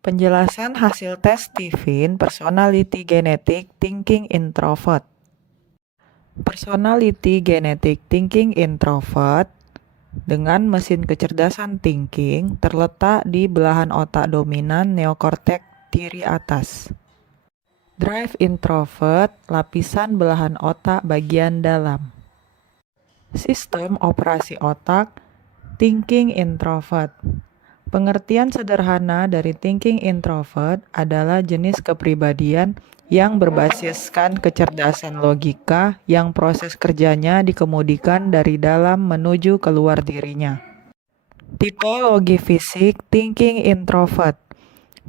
Penjelasan hasil tes Stephen Personality Genetic Thinking Introvert. Personality Genetic Thinking Introvert dengan mesin kecerdasan thinking terletak di belahan otak dominan neokortek kiri atas. Drive introvert, lapisan belahan otak bagian dalam. Sistem operasi otak, thinking introvert. Pengertian sederhana dari thinking introvert adalah jenis kepribadian yang berbasiskan kecerdasan logika yang proses kerjanya dikemudikan dari dalam menuju keluar dirinya. Tipologi fisik thinking introvert.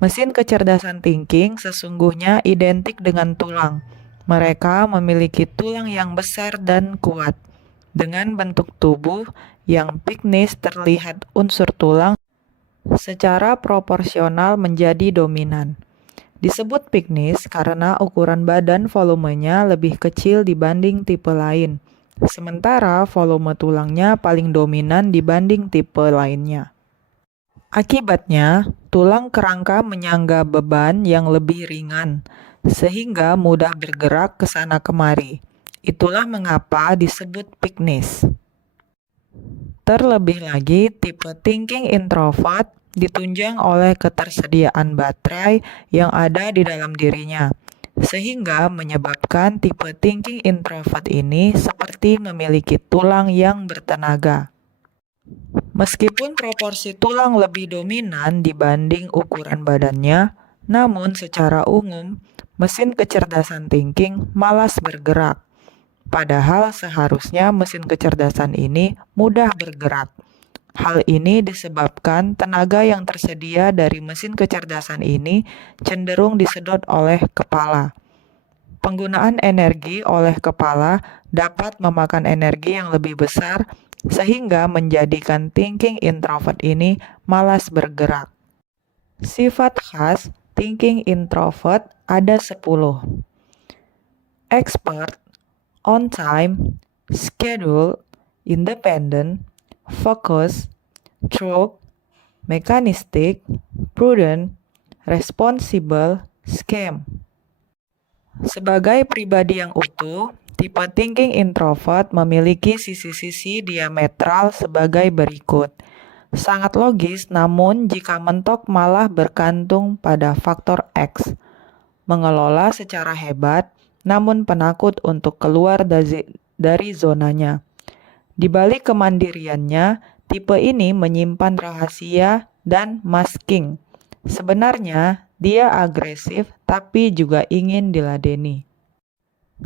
Mesin kecerdasan thinking sesungguhnya identik dengan tulang. Mereka memiliki tulang yang besar dan kuat. Dengan bentuk tubuh yang piknis terlihat unsur tulang secara proporsional menjadi dominan. Disebut piknis karena ukuran badan volumenya lebih kecil dibanding tipe lain, sementara volume tulangnya paling dominan dibanding tipe lainnya. Akibatnya, tulang kerangka menyangga beban yang lebih ringan, sehingga mudah bergerak ke sana kemari. Itulah mengapa disebut piknis. Terlebih lagi, tipe thinking introvert ditunjang oleh ketersediaan baterai yang ada di dalam dirinya, sehingga menyebabkan tipe thinking introvert ini seperti memiliki tulang yang bertenaga. Meskipun proporsi tulang lebih dominan dibanding ukuran badannya, namun secara umum, mesin kecerdasan thinking malas bergerak. Padahal seharusnya mesin kecerdasan ini mudah bergerak. Hal ini disebabkan tenaga yang tersedia dari mesin kecerdasan ini cenderung disedot oleh kepala. Penggunaan energi oleh kepala dapat memakan energi yang lebih besar sehingga menjadikan thinking introvert ini malas bergerak. Sifat khas thinking introvert ada 10. Expert, on time, schedule, independent, focus, truth, mechanistic, prudent, responsible, scam. Sebagai pribadi yang utuh, tipe thinking introvert memiliki sisi-sisi diametral sebagai berikut. Sangat logis, namun jika mentok malah bergantung pada faktor X. Mengelola secara hebat, namun penakut untuk keluar dari zonanya. Di balik kemandiriannya, tipe ini menyimpan rahasia dan masking. Sebenarnya, dia agresif tapi juga ingin diladeni.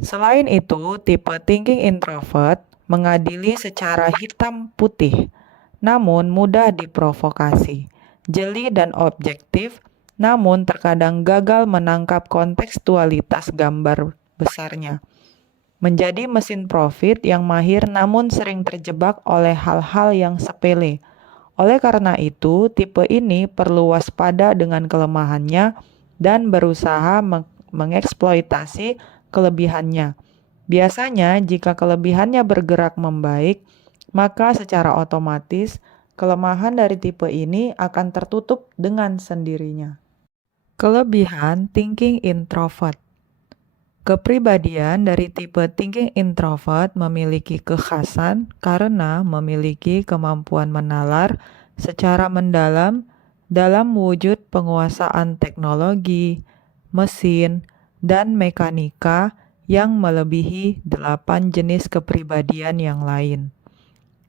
Selain itu, tipe thinking introvert mengadili secara hitam putih, namun mudah diprovokasi, jeli dan objektif, namun terkadang gagal menangkap kontekstualitas gambar besarnya. Menjadi mesin profit yang mahir namun sering terjebak oleh hal-hal yang sepele. Oleh karena itu, tipe ini perlu waspada dengan kelemahannya dan berusaha mengeksploitasi kelebihannya. Biasanya, jika kelebihannya bergerak membaik, maka secara otomatis kelemahan dari tipe ini akan tertutup dengan sendirinya. Kelebihan thinking introvert. Kepribadian dari tipe thinking introvert memiliki kekhasan karena memiliki kemampuan menalar secara mendalam dalam wujud penguasaan teknologi, mesin, dan mekanika yang melebihi 8 jenis kepribadian yang lain.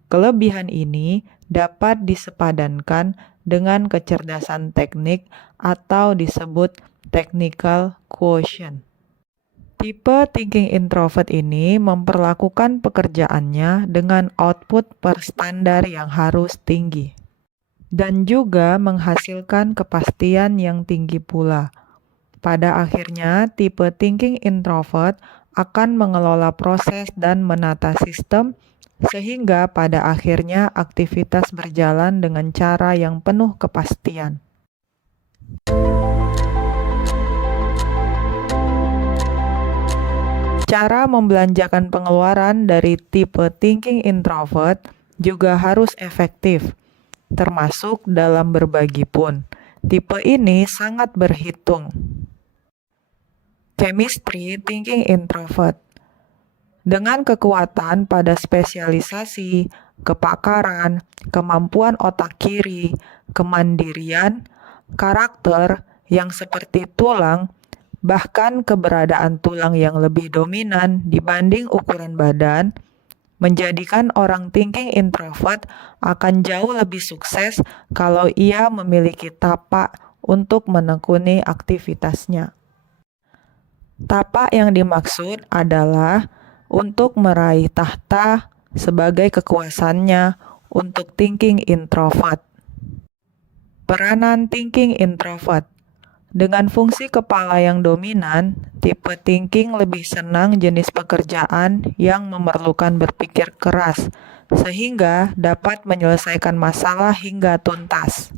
Kelebihan ini dapat disepadankan dengan kecerdasan teknik atau disebut technical quotient. Tipe thinking introvert ini memperlakukan pekerjaannya dengan output per standar yang harus tinggi dan juga menghasilkan kepastian yang tinggi pula. Pada akhirnya, tipe thinking introvert akan mengelola proses dan menata sistem sehingga pada akhirnya aktivitas berjalan dengan cara yang penuh kepastian. Cara membelanjakan pengeluaran dari tipe thinking introvert juga harus efektif, termasuk dalam berbagi pun. Tipe ini sangat berhitung. Chemistry thinking introvert. Dengan kekuatan pada spesialisasi, kepakaran, kemampuan otak kiri, kemandirian, karakter yang seperti tulang, bahkan keberadaan tulang yang lebih dominan dibanding ukuran badan, menjadikan orang thinking introvert akan jauh lebih sukses kalau ia memiliki tapak untuk menekuni aktivitasnya. Tapak yang dimaksud adalah untuk meraih tahta sebagai kekuasaannya untuk thinking introvert. Peranan thinking introvert. Dengan fungsi kepala yang dominan, tipe thinking lebih senang jenis pekerjaan yang memerlukan berpikir keras, sehingga dapat menyelesaikan masalah hingga tuntas.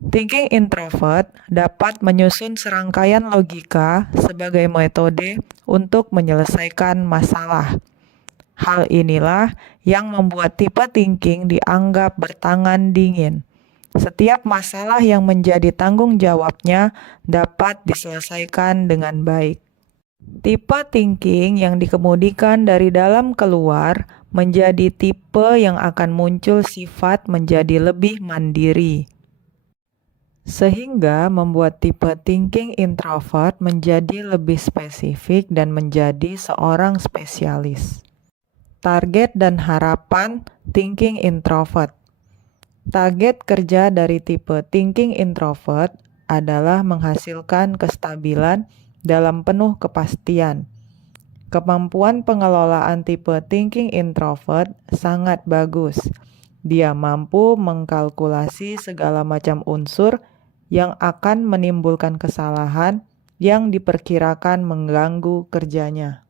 Thinking introvert dapat menyusun serangkaian logika sebagai metode untuk menyelesaikan masalah. Hal inilah yang membuat tipe thinking dianggap bertangan dingin. Setiap masalah yang menjadi tanggung jawabnya dapat diselesaikan dengan baik. Tipe thinking yang dikemudikan dari dalam keluar menjadi tipe yang akan muncul sifat menjadi lebih mandiri, sehingga membuat tipe thinking introvert menjadi lebih spesifik dan menjadi seorang spesialis. Target dan harapan thinking introvert. Target kerja dari tipe thinking introvert adalah menghasilkan kestabilan dalam penuh kepastian. Kemampuan pengelolaan tipe thinking introvert sangat bagus. Dia mampu mengkalkulasi segala macam unsur yang akan menimbulkan kesalahan yang diperkirakan mengganggu kerjanya.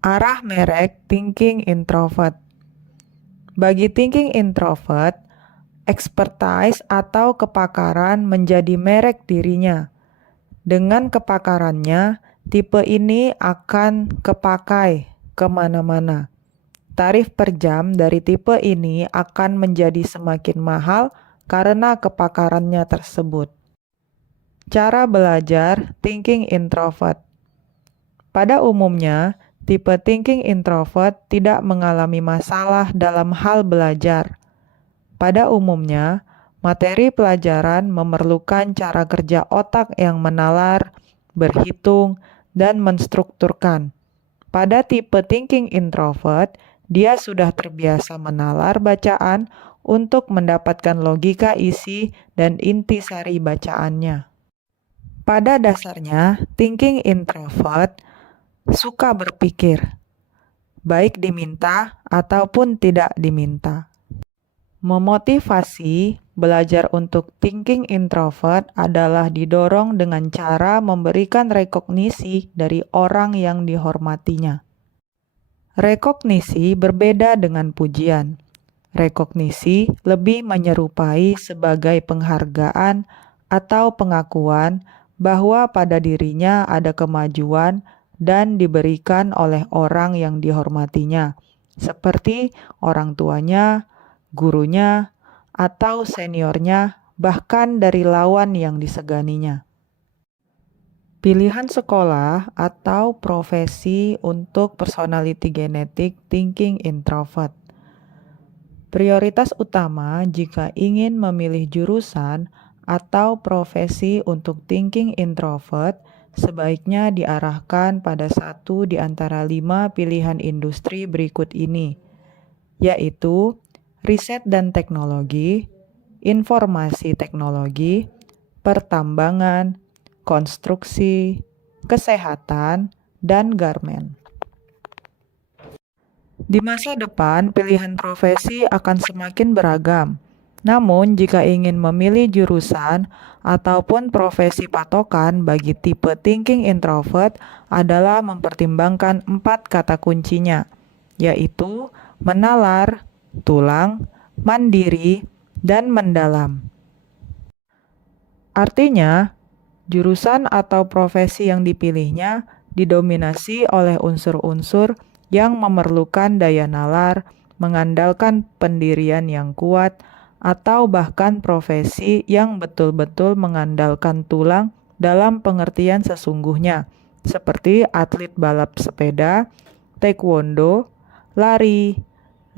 Arah merek thinking introvert. Bagi thinking introvert, expertise atau kepakaran menjadi merek dirinya. Dengan kepakarannya, tipe ini akan kepakai kemana-mana. Tarif per jam dari tipe ini akan menjadi semakin mahal karena kepakarannya tersebut. Cara belajar thinking introvert. Pada umumnya, tipe thinking introvert tidak mengalami masalah dalam hal belajar. Pada umumnya, materi pelajaran memerlukan cara kerja otak yang menalar, berhitung, dan menstrukturkan. Pada tipe thinking introvert, dia sudah terbiasa menalar bacaan untuk mendapatkan logika isi dan intisari bacaannya. Pada dasarnya, thinking introvert suka berpikir, baik diminta ataupun tidak diminta. Memotivasi belajar untuk thinking introvert adalah didorong dengan cara memberikan rekognisi dari orang yang dihormatinya. Rekognisi berbeda dengan pujian. Rekognisi lebih menyerupai sebagai penghargaan atau pengakuan bahwa pada dirinya ada kemajuan dan diberikan oleh orang yang dihormatinya, seperti orang tuanya, gurunya, atau seniornya, bahkan dari lawan yang diseganinya. Pilihan sekolah atau profesi untuk personality genetik thinking introvert. Prioritas utama jika ingin memilih jurusan atau profesi untuk thinking introvert sebaiknya diarahkan pada satu di antara 5 pilihan industri berikut ini, yaitu riset dan teknologi, informasi teknologi, pertambangan, konstruksi, kesehatan, dan garmen. Di masa depan, pilihan profesi akan semakin beragam. Namun, jika ingin memilih jurusan ataupun profesi patokan bagi tipe thinking introvert adalah mempertimbangkan 4 kata kuncinya, yaitu menalar, tulang, mandiri, dan mendalam. Artinya, jurusan atau profesi yang dipilihnya didominasi oleh unsur-unsur yang memerlukan daya nalar, mengandalkan pendirian yang kuat, atau bahkan profesi yang betul-betul mengandalkan tulang dalam pengertian sesungguhnya, seperti atlet balap sepeda, taekwondo, lari,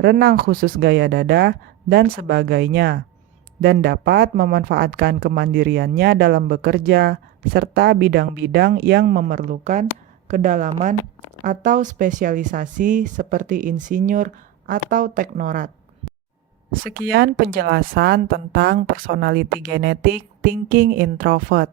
renang khusus gaya dada, dan sebagainya, dan dapat memanfaatkan kemandiriannya dalam bekerja, serta bidang-bidang yang memerlukan kedalaman atau spesialisasi seperti insinyur atau teknorat. Sekian penjelasan tentang personality genetik thinking introvert.